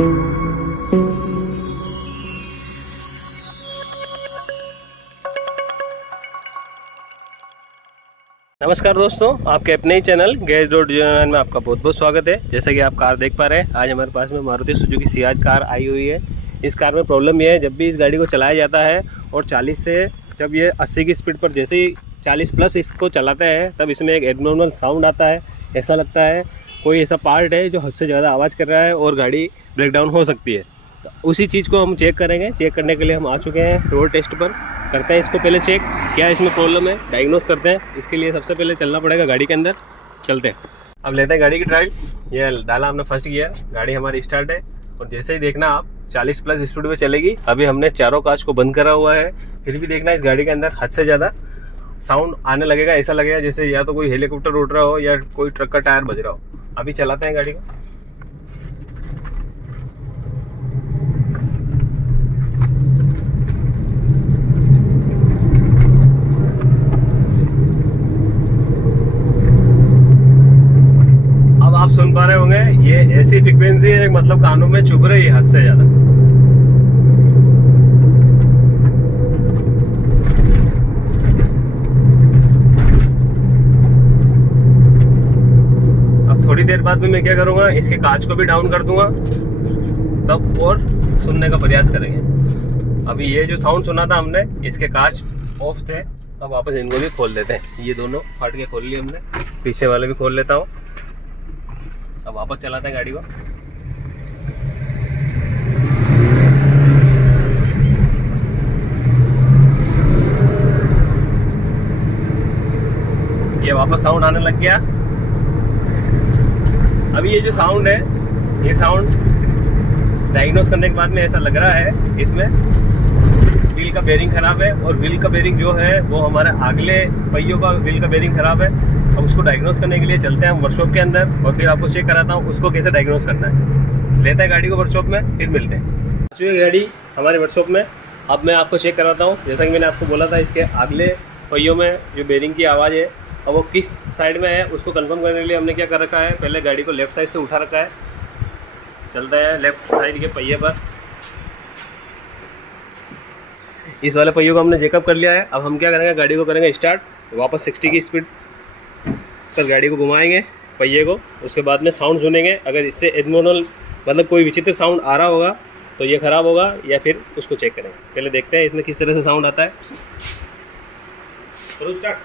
नमस्कार दोस्तों, आपके अपने ही चैनल गैस.9 में आपका बहुत बहुत स्वागत है। जैसा कि आप कार देख पा रहे हैं, आज हमारे पास में मारुति सुजुकी सियाज कार आई हुई है। इस कार में प्रॉब्लम यह है, जब भी इस गाड़ी को चलाया जाता है और 40 से जब ये 80 की स्पीड पर जैसे ही 40 प्लस इसको चलाते हैं, तब इसमें एक एब्नॉर्मल साउंड आता है। ऐसा लगता है कोई ऐसा पार्ट है जो हद से ज़्यादा आवाज़ कर रहा है और गाड़ी ब्रेकडाउन हो सकती है। तो उसी चीज़ को हम चेक करेंगे। चेक करने के लिए हम आ चुके हैं रोड टेस्ट पर। करते हैं इसको पहले चेक, क्या इसमें प्रॉब्लम है, डायग्नोस करते हैं। इसके लिए सबसे पहले चलना पड़ेगा गाड़ी के अंदर। चलते हैं, अब लेते हैं गाड़ी की ट्रायल। ये डाला हमने फर्स्ट गियर, गाड़ी हमारी स्टार्ट है और जैसे ही देखना आप 40 प्लस स्पीड में चलेगी। अभी हमने चारों कांच को बंद करा हुआ है, फिर भी देखना इस गाड़ी के अंदर हद से ज़्यादा साउंड आने लगेगा। ऐसा लगेगा जैसे या तो कोई हेलीकॉप्टर उड़ रहा हो या कोई ट्रक का टायर बज रहा हो। अभी चलाते हैं गाड़ी को। अब आप सुन पा रहे होंगे, ये ऐसी फ्रीक्वेंसी है मतलब कानों में चुभ रही है हद से ज्यादा। अब थोड़ी देर बाद में मैं क्या करूंगा, इसके कांच को भी डाउन कर दूंगा, तब और सुनने का प्रयास करेंगे। अभी ये जो साउंड सुना था हमने, इसके कांच ऑफ थे। अब वापस इनको भी खोल देते हैं। ये दोनों फाट के खोल लिए हमने, पीछे वाले भी खोल लेता हूँ। अब वापस चलाते हैं गाड़ी को। ये वापस साउंड आने लग गया। अभी ये जो साउंड है, ये साउंड डायग्नोस करने के बाद में ऐसा लग रहा है इसमें व्हील का बेरिंग खराब है। और व्हील का बेरिंग जो है वो हमारे अगले पहियों का व्हील का बेरिंग खराब है। अब उसको डायग्नोस करने के लिए चलते हैं हम वर्कशॉप के अंदर और फिर आपको चेक कराता हूँ उसको कैसे डायग्नोस करना है। लेते हैं गाड़ी को वर्कशॉप में, फिर मिलते हैं। चुकी गाड़ी हमारे वर्कशॉप में। अब मैं आपको चेक कराता हूँ। जैसा कि मैंने आपको बोला था, इसके अगले पहियों में जो बेरिंग की आवाज़ है और वो किस साइड में है उसको कंफर्म करने के लिए हमने क्या कर रखा है, पहले गाड़ी को लेफ्ट साइड से उठा रखा है। चलता है लेफ्ट साइड के पहिए पर। इस वाले पहियों को हमने चेकअप कर लिया है। अब हम क्या करेंगे, गाड़ी को करेंगे स्टार्ट। वापस 60 की स्पीड पर गाड़ी को घुमाएंगे पहिए को। उसके बाद में साउंड सुनेंगे। अगर इससे एब्नॉर्मल मतलब कोई विचित्र साउंड आ रहा होगा तो ये ख़राब होगा, या फिर उसको चेक करेंगे। पहले देखते हैं इसमें किस तरह से साउंड आता है। करो स्टार्ट।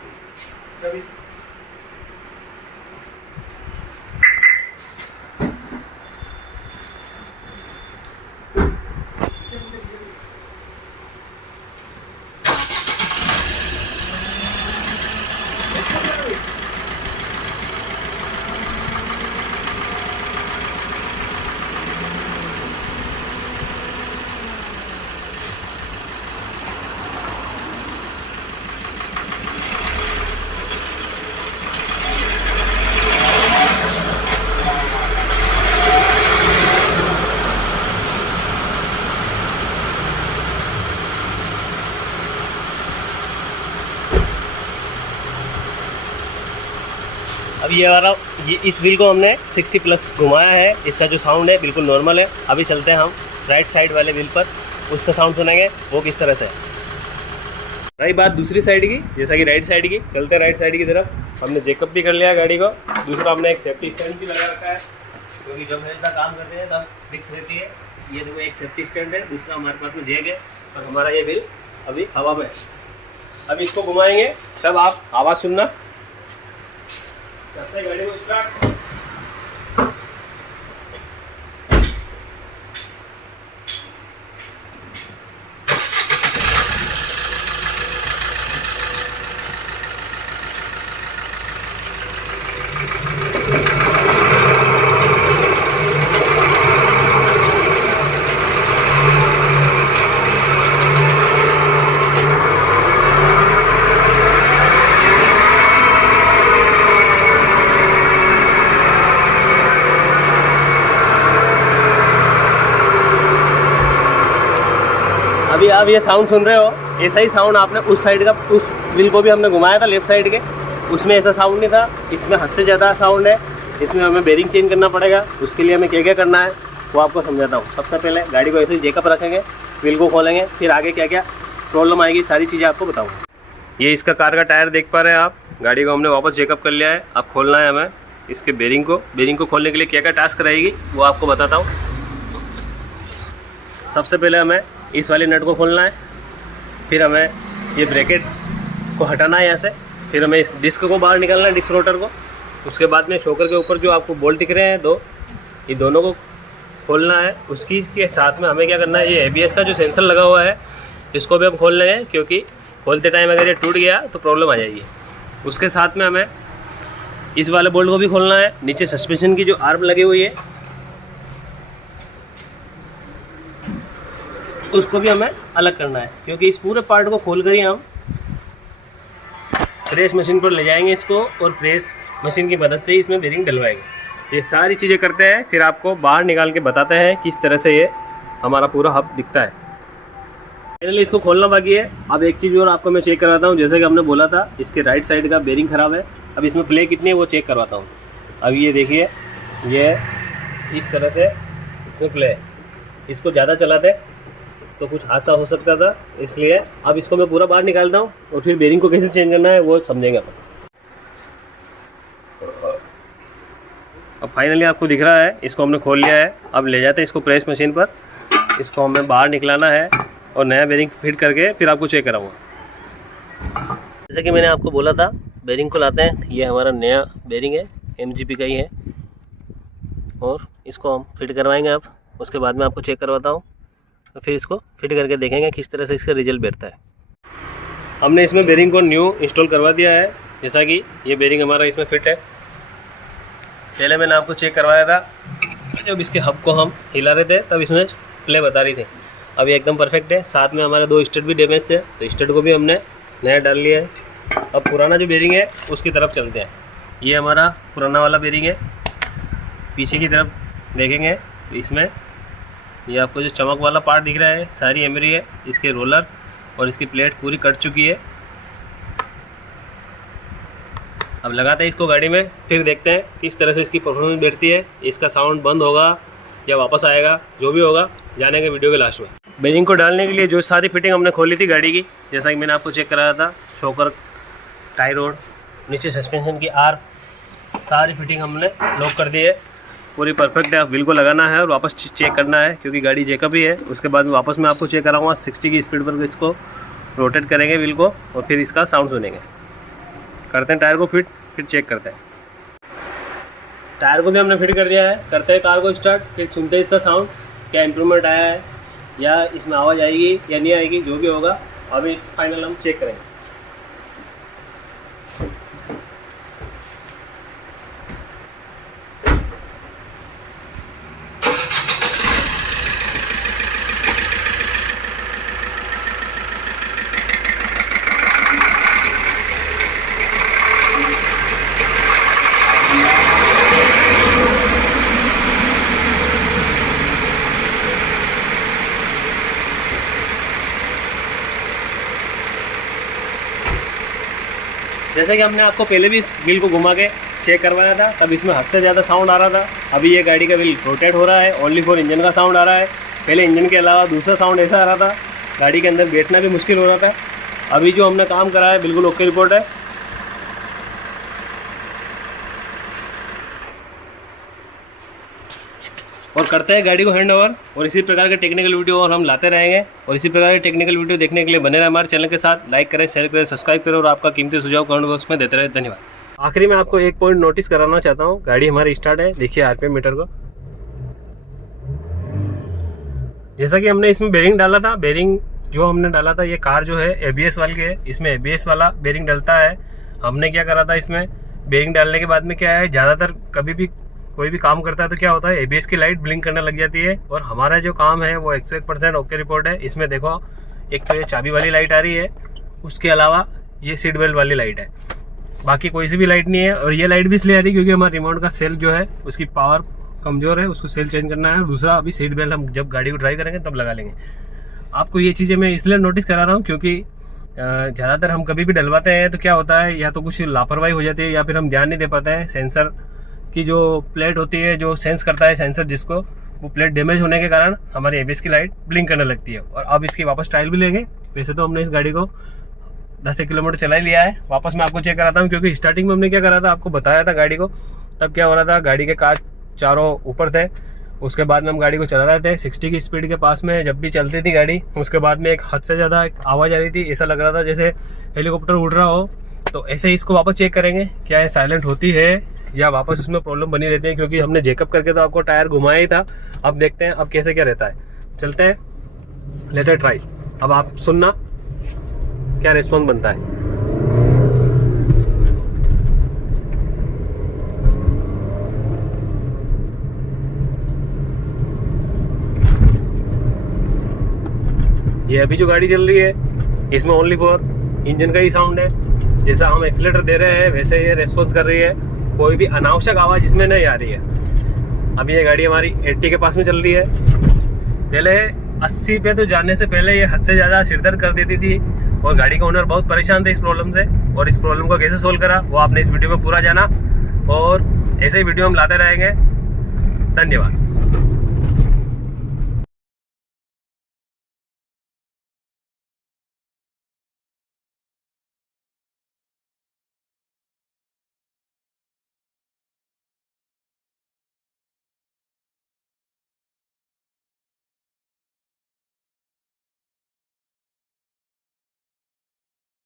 अब ये इस व्हील को हमने 60 प्लस घुमाया है। इसका जो साउंड है बिल्कुल नॉर्मल है। अभी चलते हैं हम राइट साइड वाले व्हील पर, उसका साउंड सुनेंगे वो किस तरह से है। रही बात दूसरी साइड की, जैसा कि राइट साइड की, चलते हैं राइट साइड की तरफ। हमने चेकअप भी कर लिया है गाड़ी को। दूसरा हमने एक सेफ्टी स्टैंड भी लगा रखा है, क्योंकि जब ऐसा काम करते हैं तब रिस्क रहती है। ये देखो एक सेफ्टी स्टैंड है, दूसरा हमारे पास में जैक है और हमारा ये व्हील अभी हवा में है। अब इसको घुमाएंगे तब आप आवाज़ सुनना। करते हैं गाड़ी को स्टार्ट। अभी आप ये साउंड सुन रहे हो, ऐसा ही साउंड आपने उस साइड का, उस व्हील को भी हमने घुमाया था लेफ्ट साइड के, उसमें ऐसा साउंड नहीं था। इसमें हद से ज़्यादा साउंड है। इसमें हमें बेरिंग चेंज करना पड़ेगा। उसके लिए हमें क्या क्या करना है वो आपको समझाता हूँ। सबसे पहले गाड़ी को ऐसे ही जैकअप रखेंगे, व्हील को खोलेंगे, फिर आगे क्या क्या प्रॉब्लम आएगी सारी चीज़ें आपको बताऊँगा। ये इसका कार का टायर देख पा रहे हैं आप। गाड़ी को हमने वापस चेकअप कर लिया है। अब खोलना है हमें इसके बेरिंग को खोलने के लिए क्या क्या टास्क रहेगी वो आपको बताता हूँ। सबसे पहले हमें इस वाले नट को खोलना है, फिर हमें ये ब्रैकेट को हटाना है यहाँ से, फिर हमें इस डिस्क को बाहर निकालना है, डिस्क रोटर को। उसके बाद में शॉकर के ऊपर जो आपको बोल्ट दिख रहे हैं दो, ये दोनों को खोलना है। उसकी के साथ में हमें क्या करना है, ये ABS का जो सेंसर लगा हुआ है इसको भी हम खोल लेंगे, क्योंकि खोलते टाइम अगर ये टूट गया तो प्रॉब्लम आ जाएगी। उसके साथ में हमें इस वाले बोल्ट को भी खोलना है। नीचे सस्पेंशन की जो आर्म लगी हुई है उसको भी हमें अलग करना है, क्योंकि इस पूरे पार्ट को खोल कर ही हम प्रेस मशीन पर ले जाएंगे इसको, और प्रेस मशीन की मदद से ही इसमें बेरिंग डलवाएंगे। ये सारी चीज़ें करते हैं, फिर आपको बाहर निकाल के बताते हैं किस तरह से ये हमारा पूरा हब दिखता है। फाइनली इसको खोलना बाकी है। अब एक चीज़ और आपको मैं चेक करवाता हूँ। जैसे कि हमने बोला था इसके राइट साइड का बेरिंग ख़राब है। अब इसमें प्ले कितनी है वो चेक करवाता हूँ। अब ये देखिए, ये इस तरह से इसमें प्ले है। इसको ज़्यादा चलाते तो कुछ हादसा हो सकता था, इसलिए अब इसको मैं पूरा बाहर निकालता हूँ और फिर बेरिंग को कैसे चेंज करना है वो समझेंगे अपन। अब फाइनली आपको दिख रहा है, इसको हमने खोल लिया है। अब ले जाते हैं इसको प्रेस मशीन पर, इसको हमें बाहर निकलाना है और नया बेरिंग फिट करके फिर आपको चेक कराऊंगा। जैसे कि मैंने आपको बोला था, बेरिंग को लाते हैं। ये हमारा नया बेरिंग है, MGP का ही है, और इसको हम फिट करवाएंगे। अब उसके बाद में आपको चेक करवाता हूँ, तो फिर इसको फिट करके देखेंगे किस तरह से इसका रिजल्ट बैठता है। हमने इसमें बेरिंग को न्यू इंस्टॉल करवा दिया है। जैसा कि ये बेरिंग हमारा इसमें फिट है। पहले मैंने आपको चेक करवाया था, जब इसके हब को हम हिला रहे थे तब इसमें प्ले बता रही थी। अब ये एकदम परफेक्ट है। साथ में हमारे 2 स्टड भी डैमेज थे, तो स्टड को भी हमने नया डाल लिया है। अब पुराना जो बेरिंग है उसकी तरफ चलते हैं। ये हमारा पुराना वाला बेरिंग है। पीछे की तरफ देखेंगे, इसमें ये आपको जो चमक वाला पार्ट दिख रहा है सारी एमरी है। इसके रोलर और इसकी प्लेट पूरी कट चुकी है। अब लगाते हैं इसको गाड़ी में, फिर देखते हैं किस तरह से इसकी परफॉर्मेंस बैठती है। इसका साउंड बंद होगा या वापस आएगा, जो भी होगा जानेंगे वीडियो के लास्ट में। बेरिंग को डालने के लिए जो सारी फिटिंग हमने खोली थी गाड़ी की, जैसा कि मैंने आपको चेक कराया था, शॉकर, टाई रोड, नीचे सस्पेंशन की आर्म, सारी फिटिंग हमने लॉक कर दी है। पूरी परफेक्ट है। अब व्हील को लगाना है और वापस चेक करना है, क्योंकि गाड़ी चेकअप ही है। उसके बाद में वापस मैं आपको चेक कराऊंगा। 60 की स्पीड पर इसको रोटेट करेंगे व्हील को, और फिर इसका साउंड सुनेंगे। करते हैं टायर को फिट, फिर चेक करते हैं। टायर को भी हमने फिट कर दिया है। करते हैं कार को स्टार्ट, फिर सुनते हैं इसका साउंड, क्या इम्प्रूवमेंट आया है या इसमें आवाज़ आएगी या नहीं आएगी, जो भी होगा अभी फाइनल हम चेक करेंगे। जैसे कि हमने आपको पहले भी इस व्हील को घुमा के चेक करवाया था, तब इसमें हद से ज़्यादा साउंड आ रहा था। अभी ये गाड़ी का व्हील रोटेट हो रहा है, ओनली फॉर इंजन का साउंड आ रहा है। पहले इंजन के अलावा दूसरा साउंड ऐसा आ रहा था, गाड़ी के अंदर बैठना भी मुश्किल हो रहा था। अभी जो हमने काम करा है बिल्कुल ओके रिपोर्ट है। और करते हैं गाड़ी को हैंड ओवर, और इसी प्रकार के टेक्निकल वीडियो और हम लाते रहेंगे। और इसी प्रकार के टेक्निकल वीडियो देखने के लिए बने रहे हमारे चैनल के साथ। लाइक करें, शेयर करें, सब्सक्राइब करें, और आपका कीमती सुझाव कमेंट बॉक्स में देते रहे। धन्यवाद। आखिरी में आपको एक पॉइंट नोटिस कराना चाहता हूँ। गाड़ी हमारी स्टार्ट है, देखिए RPM मीटर को। जैसा कि हमने इसमें बेरिंग डाला था, बेरिंग जो हमने डाला था, ये कार जो है ABS वाली है, इसमें ABS वाला बेरिंग डलता है। हमने क्या करा था, इसमें बेरिंग डालने के बाद में क्या है, ज़्यादातर कभी भी कोई भी काम करता है तो क्या होता है, ABS की लाइट ब्लिंक करने लग जाती है। और हमारा जो काम है वो 101% ओके रिपोर्ट है। इसमें देखो, एक तो ये चाबी वाली लाइट आ रही है, उसके अलावा ये सीट बेल्ट वाली लाइट है, बाकी कोई सी भी लाइट नहीं है। और ये लाइट भी इसलिए आ रही है क्योंकि हमारा रिमोट का सेल जो है उसकी पावर कमज़ोर है, उसको सेल चेंज करना है। दूसरा, अभी सीट बेल्ट हम जब गाड़ी को ड्राइव करेंगे तब लगा लेंगे। आपको ये चीज़ें मैं इसलिए नोटिस करा रहा हूँ क्योंकि ज़्यादातर हम कभी भी डलवाते हैं तो क्या होता है, या तो कुछ लापरवाही हो जाती है या फिर हम ध्यान नहीं दे पाते हैं। सेंसर की जो प्लेट होती है, जो सेंस करता है सेंसर जिसको, वो प्लेट डैमेज होने के कारण हमारी एबीएस की लाइट ब्लिंक करने लगती है। और अब इसकी वापस ट्रायल भी लेंगे। वैसे तो हमने इस गाड़ी को 10 किलोमीटर चला ही लिया है। वापस मैं आपको चेक कराता हूँ, क्योंकि स्टार्टिंग में हमने क्या करा था, आपको बताया था गाड़ी को, तब क्या हो रहा था, गाड़ी के कांच चारों ऊपर थे। उसके बाद में हम गाड़ी को चला रहे थे 60 की स्पीड के पास में, जब भी चलती थी गाड़ी, उसके बाद में एक हद से ज़्यादा एक आवाज़ आ रही थी, ऐसा लग रहा था जैसे हेलीकॉप्टर उड़ रहा हो। तो ऐसे ही इसको वापस चेक करेंगे क्या ये साइलेंट होती है या वापस इसमें प्रॉब्लम बनी रहती है, क्योंकि हमने चेकअप करके तो आपको टायर घुमाया ही था। अब देखते हैं अब कैसे क्या रहता है। चलते हैं, लेटर ट्राई। अब आप सुनना क्या रिस्पॉन्स बनता है। ये अभी जो गाड़ी चल रही है इसमें ओनली फॉर इंजन का ही साउंड है। जैसा हम एक्सीलेटर दे रहे हैं वैसे ये रेस्पॉन्स कर रही है, कोई भी अनावश्यक आवाज़ इसमें नहीं आ रही है। अभी ये गाड़ी हमारी 80 के पास में चल रही है। पहले 80 पे तो जाने से पहले ये हद से ज़्यादा सिरदर्द कर देती थी और गाड़ी का ओनर बहुत परेशान थे इस प्रॉब्लम से। और इस प्रॉब्लम को कैसे सोल्व करा वो आपने इस वीडियो में पूरा जाना, और ऐसे ही वीडियो हम लाते रहेंगे। धन्यवाद।